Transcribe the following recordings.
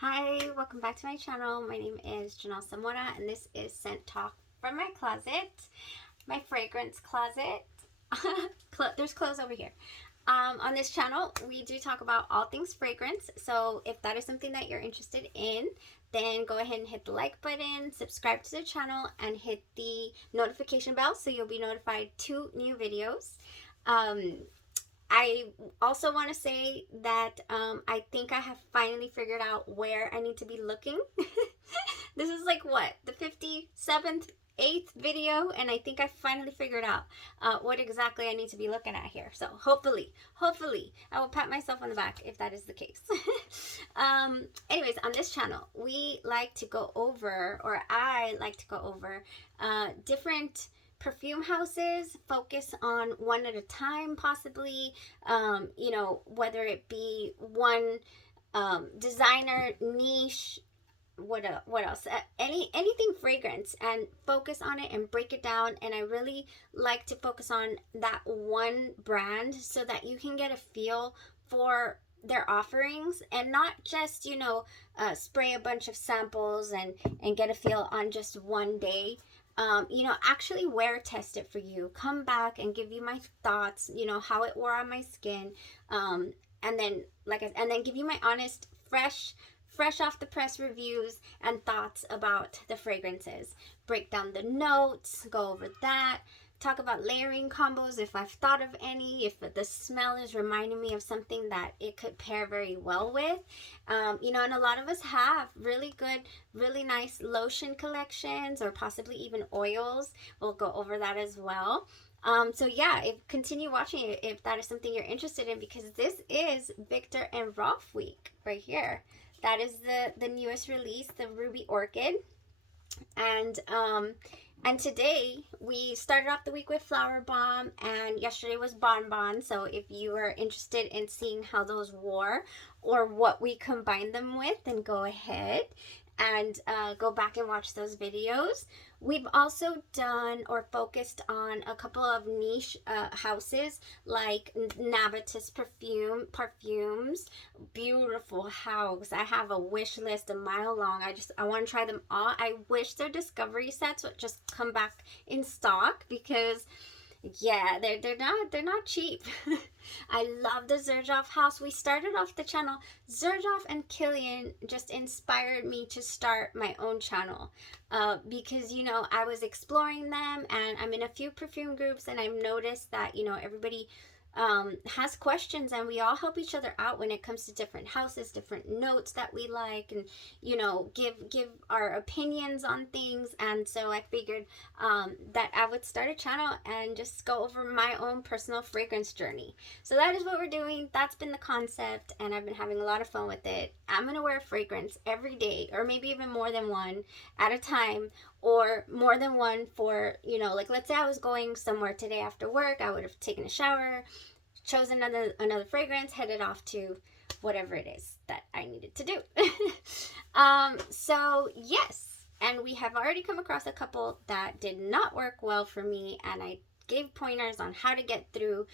Hi, welcome back to my channel. My name is Janelle and this is Scent Talk from my closet, my fragrance closet. There's clothes over here. On this channel, we do talk about all things fragrance. So if that is something that you're interested in, then go ahead and hit the like button, subscribe to the channel, and hit the notification bell so you'll be notified to new videos. I also want to say that I think I have finally figured out where I need to be looking. This is like what, the 57th, 8th video, and I think I finally figured out what exactly I need to be looking at here. So hopefully, I will pat myself on the back if that is the case. Anyways, on this channel, we like to go over, or I like to go over different perfume houses, focus on one at a time possibly, whether it be one designer niche, what else, anything fragrance, and focus on it and break it down. And I really like to focus on that one brand so that you can get a feel for their offerings and not just spray a bunch of samples and get a feel on just one day. Actually wear test it for you, come back and give you my thoughts, how it wore on my skin, and then give you my honest, fresh off the press reviews and thoughts about the fragrances. Break down the notes, go over that, talk about layering combos if I've thought of any, if the smell is reminding me of something that it could pair very well with. And a lot of us have really good, really nice lotion collections, or possibly even oils. We'll go over that as well. So yeah, continue watching it if that is something you're interested in, because this is Victor&Rolf week right here. That is the newest release, the Ruby Orchid. And today we started off the week with Flowerbomb, and yesterday was Bonbon. So if you are interested in seeing how those wore or what we combined them with, then go ahead and go back and watch those videos. We've also done or focused on a couple of niche houses like Nabatus Perfumes. Beautiful house. I have a wish list a mile long. I want to try them all. I wish their discovery sets would just come back in stock, because yeah, they're not cheap. I love the Xerjoff house. We started off the channel. Xerjoff and Killian just inspired me to start my own channel, because I was exploring them, and I'm in a few perfume groups, and I've noticed that everybody has questions, and we all help each other out when it comes to different houses, different notes that we like, and give our opinions on things. And so I figured that I would start a channel and just go over my own personal fragrance journey. So that is what we're doing. That's been the concept, and I've been having a lot of fun with it. I'm gonna wear a fragrance every day, or maybe even more than one at a time, or more than one for, like let's say I was going somewhere today after work, I would have taken a shower, chosen another fragrance, headed off to whatever it is that I needed to do. So yes, and we have already come across a couple that did not work well for me, and I gave pointers on how to get through,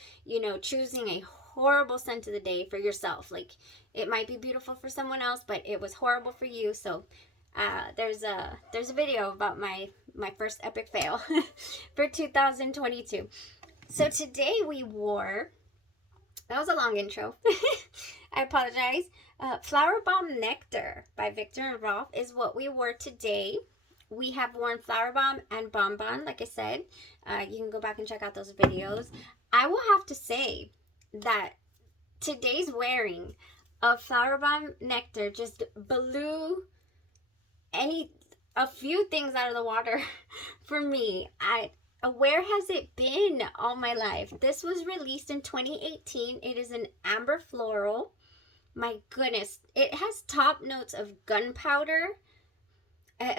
choosing a horrible scent of the day for yourself. Like, it might be beautiful for someone else, but it was horrible for you. So there's a video about my first epic fail for 2022. So today we wore, that was a long intro. I apologize. Flowerbomb Nectar by Victor&Rolf is what we wore today. We have worn Flowerbomb and Bonbon, like I said. You can go back and check out those videos. I will have to say that today's wearing of Flowerbomb Nectar just blew a few things out of the water for me. Where has it been all my life? This was released in 2018. It is an amber floral. My goodness, it has top notes of gunpowder.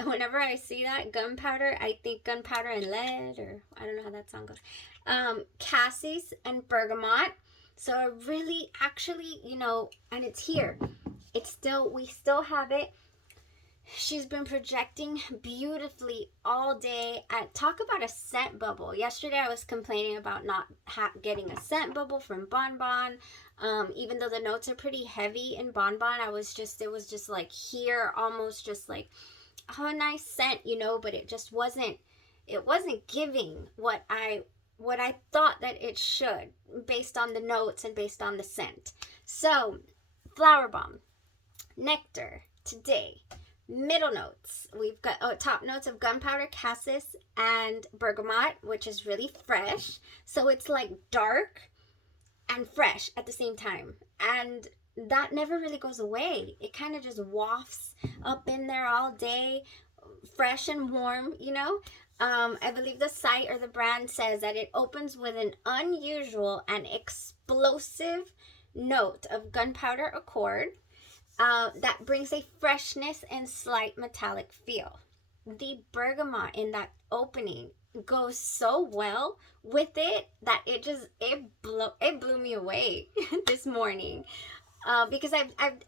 Whenever I see that, gunpowder, I think gunpowder and lead, or I don't know how that song goes. Cassis and bergamot. So I really, actually, and it's here. We still have it. She's been projecting beautifully all day. Talk about a scent bubble. Yesterday I was complaining about not getting a scent bubble from Bon Bon. Even though the notes are pretty heavy in Bon Bon, it was just like here, almost just like, oh, nice scent, but it wasn't giving what I thought that it should, based on the notes and based on the scent. So, Flowerbomb Nectar today. Middle notes, we've got top notes of gunpowder, cassis, and bergamot, which is really fresh. So it's like dark and fresh at the same time, and that never really goes away. It kind of just wafts up in there all day, fresh and warm. I believe the site or the brand says that it opens with an unusual and explosive note of gunpowder accord, that brings a freshness and slight metallic feel. The bergamot in that opening goes so well with it that it blew me away this morning, because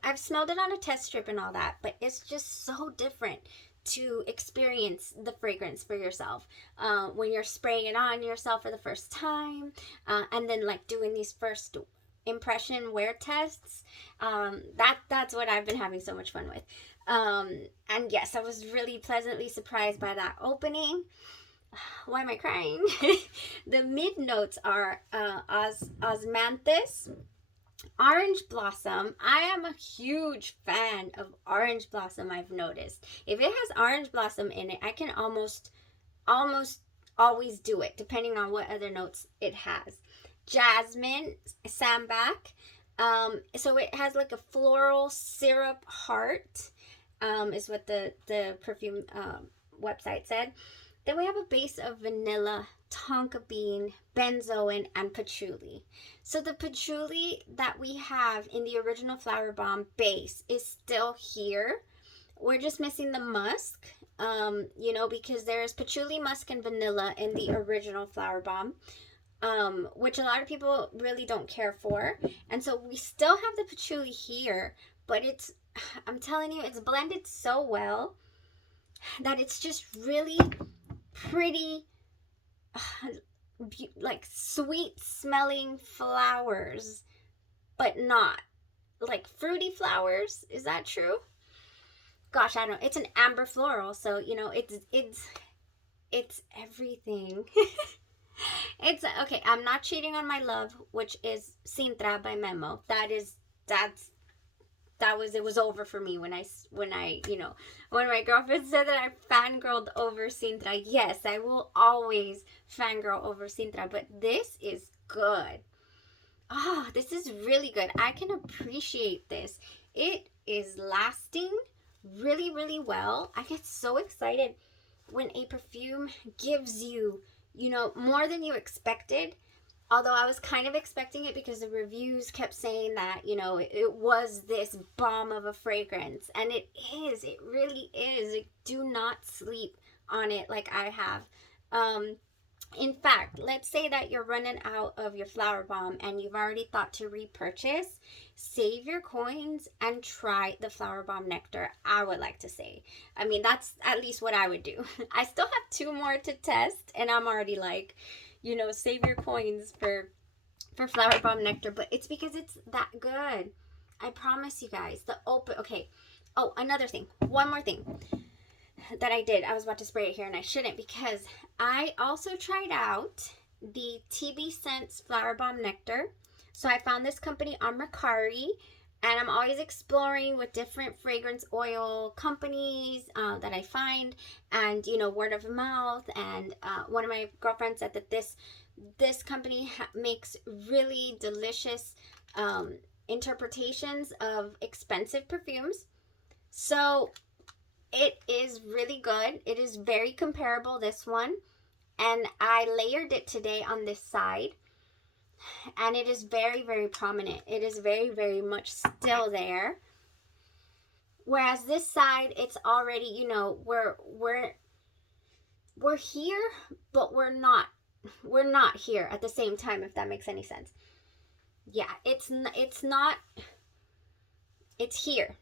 I've smelled it on a test strip and all that, but it's just so different to experience the fragrance for yourself, when you're spraying it on yourself for the first time, and then like doing these first impression wear tests. That's what I've been having so much fun with. And yes, I was really pleasantly surprised by that opening. Why am I crying? The mid notes are osmanthus, orange blossom. I am a huge fan of orange blossom. I've noticed if it has orange blossom in it, I can almost always do it, depending on what other notes it has. Jasmine, sambac. So it has like a floral syrup heart, is what the perfume website said. Then we have a base of vanilla, tonka bean, benzoin, and patchouli. So the patchouli that we have in the original Flowerbomb base is still here. We're just missing the musk, because there's patchouli, musk, and vanilla in the original Flowerbomb, which a lot of people really don't care for. And so we still have the patchouli here, but I'm telling you, it's blended so well that it's just really pretty, like sweet smelling flowers, but not like fruity flowers. Is that true? Gosh, I don't know. It's an amber floral, so it's everything. It's okay. I'm not cheating on my love, which is Sintra by Memo. It was over for me when my girlfriend said that I fangirled over Sintra. Yes, I will always fangirl over Sintra, but this is good. Oh, this is really good. I can appreciate this. It is lasting really, really well. I get so excited when a perfume gives you, more than you expected. Although I was kind of expecting it because the reviews kept saying that, it was this bomb of a fragrance. And it is. It really is. Do not sleep on it like I have. In fact, let's say that you're running out of your Flowerbomb and you've already thought to repurchase. Save your coins and try the Flowerbomb Nectar, I would like to say. I mean, that's at least what I would do. I still have 2 more to test, and I'm already like, save your coins for Flowerbomb Nectar, but it's because it's that good. I promise you guys. Okay. Oh, another thing. One more thing that I did. I was about to spray it here and I shouldn't, because I also tried out the TB Scents Flowerbomb Nectar. So I found this company on Mercari, and I'm always exploring with different fragrance oil companies that I find, and word of mouth. And one of my girlfriends said that this company makes really delicious interpretations of expensive perfumes. So it is really good. It is very comparable, this one, and I layered it today on this side. And it is very, very prominent. It is very, very much still there. Whereas this side, it's already, we're here, but we're not here at the same time, if that makes any sense. Yeah, it's here.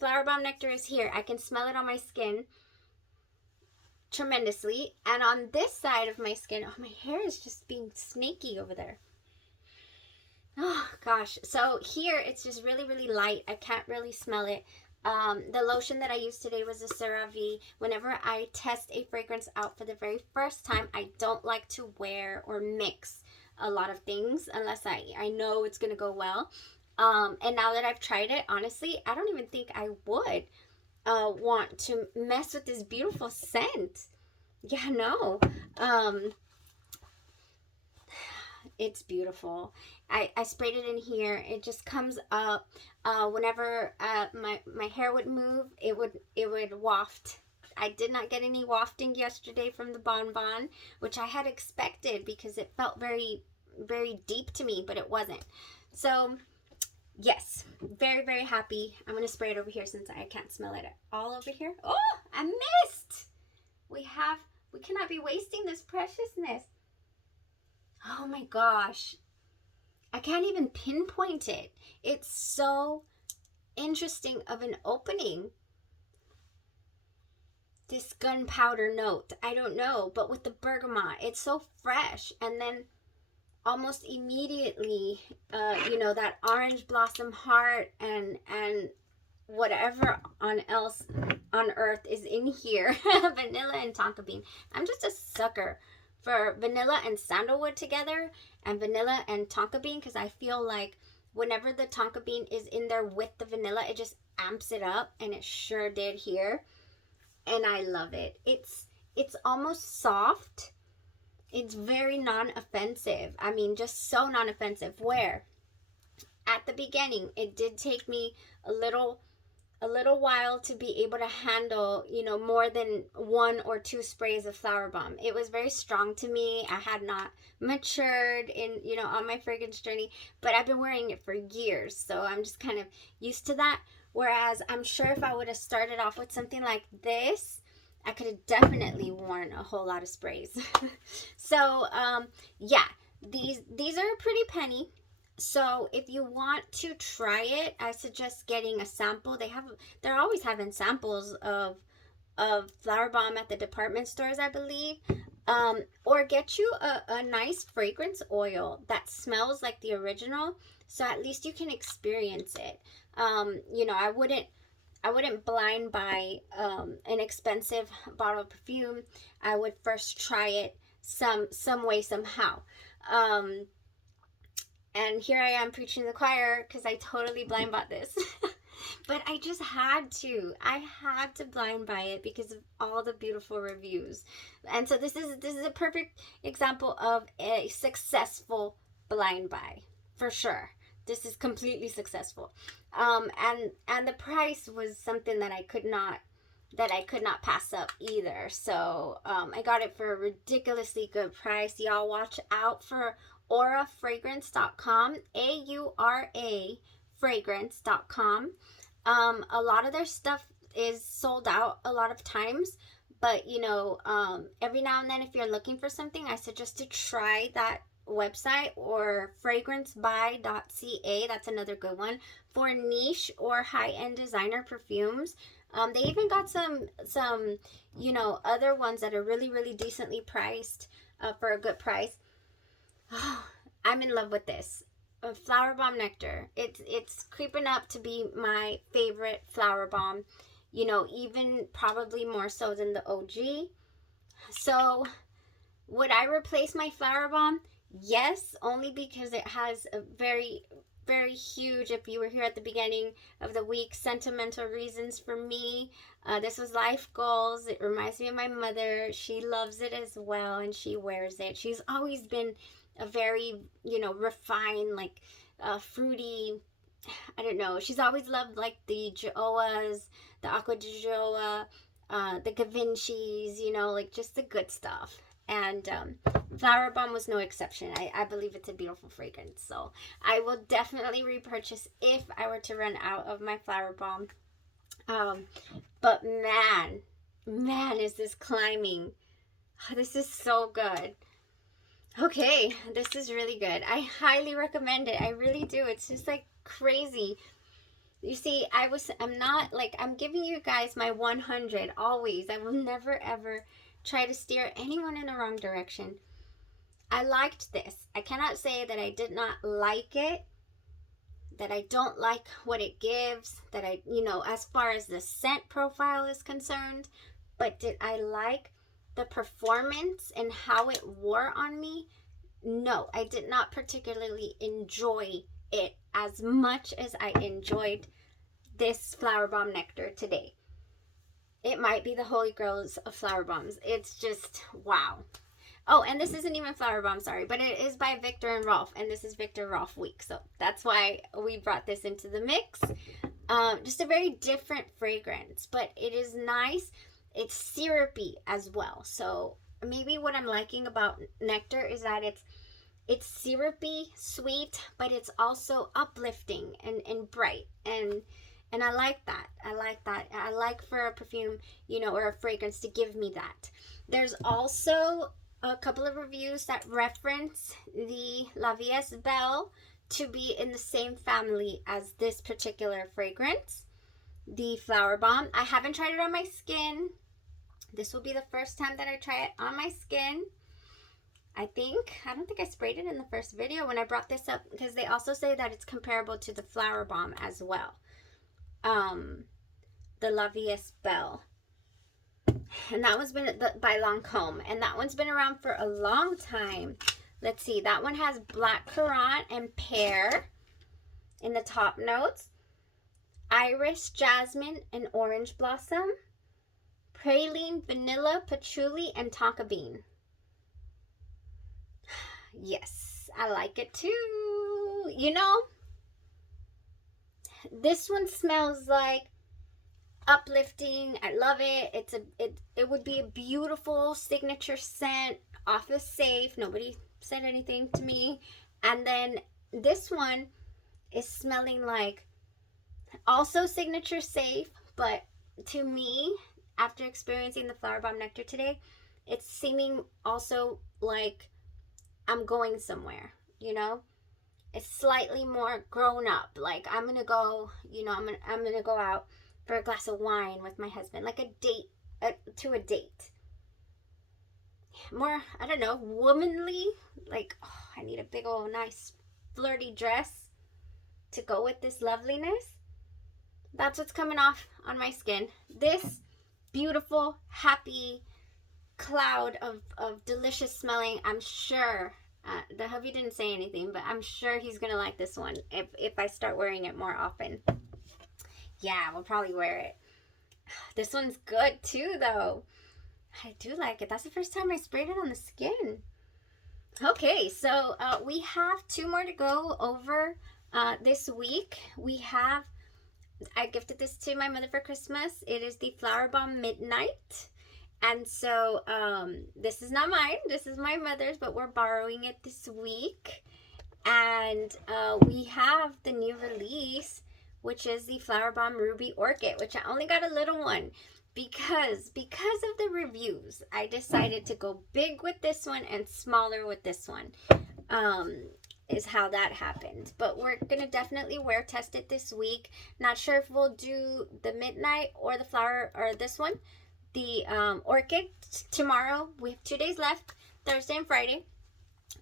Flowerbomb Nectar is here. I can smell it on my skin tremendously. And on this side of my skin, oh, my hair is just being snaky over there. Oh gosh. So here it's just really, really light. I can't really smell it. The lotion that I used today was a CeraVe. Whenever I test a fragrance out for the very first time, I don't like to wear or mix a lot of things unless I know it's gonna go well. And now that I've tried it, honestly, I don't even think I would want to mess with this beautiful scent. Yeah, no. It's beautiful. I sprayed it in here. It just comes up. Whenever my hair would move, it would waft. I did not get any wafting yesterday from the bonbon, which I had expected because it felt very, very deep to me, but it wasn't. So yes, very, very happy. I'm gonna spray it over here since I can't smell it all over here. Oh, I missed. We cannot be wasting this preciousness. Oh my gosh. I can't even pinpoint it. It's so interesting of an opening. This gunpowder note, I don't know, but with the bergamot, it's so fresh. And then almost immediately, that orange blossom heart and whatever else on earth is in here. Vanilla and tonka bean. I'm just a sucker for vanilla and sandalwood together, and vanilla and tonka bean, because I feel like whenever the tonka bean is in there with the vanilla, it just amps it up, and it sure did here. And I love it. It's almost soft. It's very non-offensive. I mean, just so non-offensive. Where at the beginning, it did take me a little while to be able to handle, more than 1 or 2 sprays of Flowerbomb. It was very strong to me. I had not matured in, on my fragrance journey, but I've been wearing it for years, so I'm just kind of used to that. Whereas I'm sure if I would have started off with something like this, I could have definitely worn a whole lot of sprays. So, yeah, these are a pretty penny. So if you want to try it, I suggest getting a sample. They're always having samples of Flowerbomb at the department stores, I believe. Or get you a nice fragrance oil that smells like the original, so at least you can experience it. I wouldn't blind buy an expensive bottle of perfume. I would first try it some way, somehow. And here I am preaching to the choir because I totally blind bought this. But I just had to. I had to blind buy it because of all the beautiful reviews. And so this is a perfect example of a successful blind buy, for sure. This is completely successful. And the price was something that I could not pass up either. So I got it for a ridiculously good price. Y'all watch out for aurafragrance.com, AURA fragrance.com. A lot of their stuff is sold out a lot of times, but every now and then, if you're looking for something, I suggest to try that website, or fragrancebuy.ca. That's another good one for niche or high-end designer perfumes. They even got some other ones that are really, really decently priced for a good price. Oh, I'm in love with this. Flowerbomb Nectar. It's creeping up to be my favorite Flowerbomb. Even probably more so than the OG. So, would I replace my Flowerbomb? Yes, only because it has a very, very huge, if you were here at the beginning of the week, sentimental reasons for me. This was life goals. It reminds me of my mother. She loves it as well, and she wears it. She's always been a very, refined, like fruity, I don't know. She's always loved like the Joas, the Acqua di Gioia, the Givenchy's, like just the good stuff. And Flowerbomb was no exception. I believe it's a beautiful fragrance. So I will definitely repurchase if I were to run out of my Flowerbomb. But man, is this climbing. This is so good. Okay, this is really good. I highly recommend it. I really do. It's just like crazy. You see, I'm not like, I'm giving you guys my 100 always. I will never ever try to steer anyone in the wrong direction. I liked this. I cannot say that I did not like it, that I don't like what it gives, that I, as far as the scent profile is concerned, but did I like the performance and how it wore on me? No, I did not particularly enjoy it as much as I enjoyed this Flowerbomb Nectar today. It might be the holy grails of flower bombs. It's just wow. Oh, and this isn't even Flowerbomb, sorry, but it is by Victor&Rolf, and this is Victor&Rolf week, so that's why we brought this into the mix. Just a very different fragrance, but it is nice. It's syrupy as well, so maybe what I'm liking about Nectar is that it's syrupy, sweet, but it's also uplifting and bright, and I like that. I like that. I like for a perfume, or a fragrance to give me that. There's also a couple of reviews that reference the La Vie Belle to be in the same family as this particular fragrance, the Flowerbomb. I haven't tried it on my skin. This will be the first time that I try it on my skin. I don't think I sprayed it in the first video when I brought this up, because they also say that it's comparable to the Flowerbomb as well. The La Vie Belle. And that one's been by Lancome, and that one's been around for a long time. Let's see, that one has black currant and pear in the top notes, iris, jasmine, and orange blossom, praline, vanilla, patchouli, and tonka bean. Yes, I like it too. This one smells like uplifting. I love it. It would be a beautiful signature scent, office safe. Nobody said anything to me. And then this one is smelling like also signature safe, but to me, after experiencing the Flowerbomb Nectar today, it's seeming also like I'm going somewhere, It's slightly more grown up. Like I'm gonna go, I'm gonna go out for a glass of wine with my husband, like a date, to a date. More, I don't know, womanly. Like, oh, I need a big old nice flirty dress to go with this loveliness. That's what's coming off on my skin. This beautiful, happy cloud of delicious smelling. I'm sure the hubby didn't say anything, but I'm sure he's gonna like this one if I start wearing it more often. Yeah, we'll probably wear it. This one's good too, though. I do like it. That's the first time I sprayed it on the skin. Okay, so we have 2 more to go over this week. I gifted this to my mother for Christmas. It is the Flowerbomb Midnight. And so this is not mine. This is my mother's, but we're borrowing it this week. And we have the new release, which is the Flowerbomb Ruby Orchid, which I only got a little one because of the reviews. I decided to go big with this one and smaller with this one. Is how that happened. But we're going to definitely wear test it this week. Not sure if we'll do the Midnight or the flower or this one. The Orchid tomorrow. We have 2 days left, Thursday and Friday.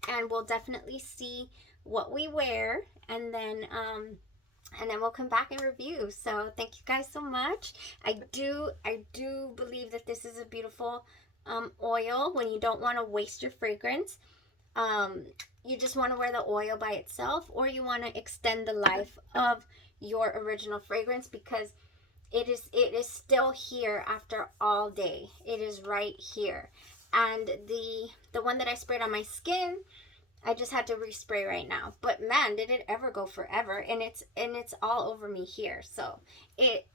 And we'll definitely see what we wear, and then we'll come back and review. So thank you guys so much. I do believe that this is a beautiful oil when you don't want to waste your fragrance. You just want to wear the oil by itself, or you want to extend the life of your original fragrance, because it is still here after all day. It is right here. And the one that I sprayed on my skin, I just had to respray right now. But man, did it ever go forever. And it's all over me here. So it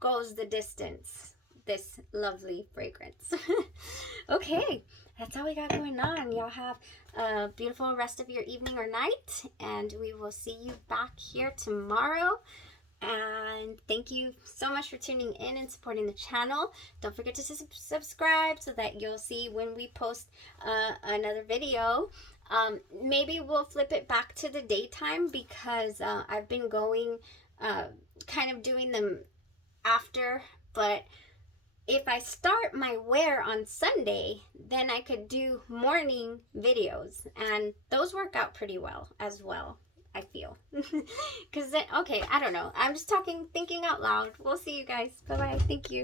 goes the distance, this lovely fragrance. Okay, that's all we got going on. Y'all have a beautiful rest of your evening or night, and we will see you back here tomorrow. And thank you so much for tuning in and supporting the channel. Don't forget to subscribe so that you'll see when we post another video. Maybe we'll flip it back to the daytime because I've been going, kind of doing them after, but if I start my wear on Sunday, then I could do morning videos, and those work out pretty well as well, I feel. Because then, okay, I don't know. I'm just thinking out loud. We'll see you guys. Bye bye. Thank you.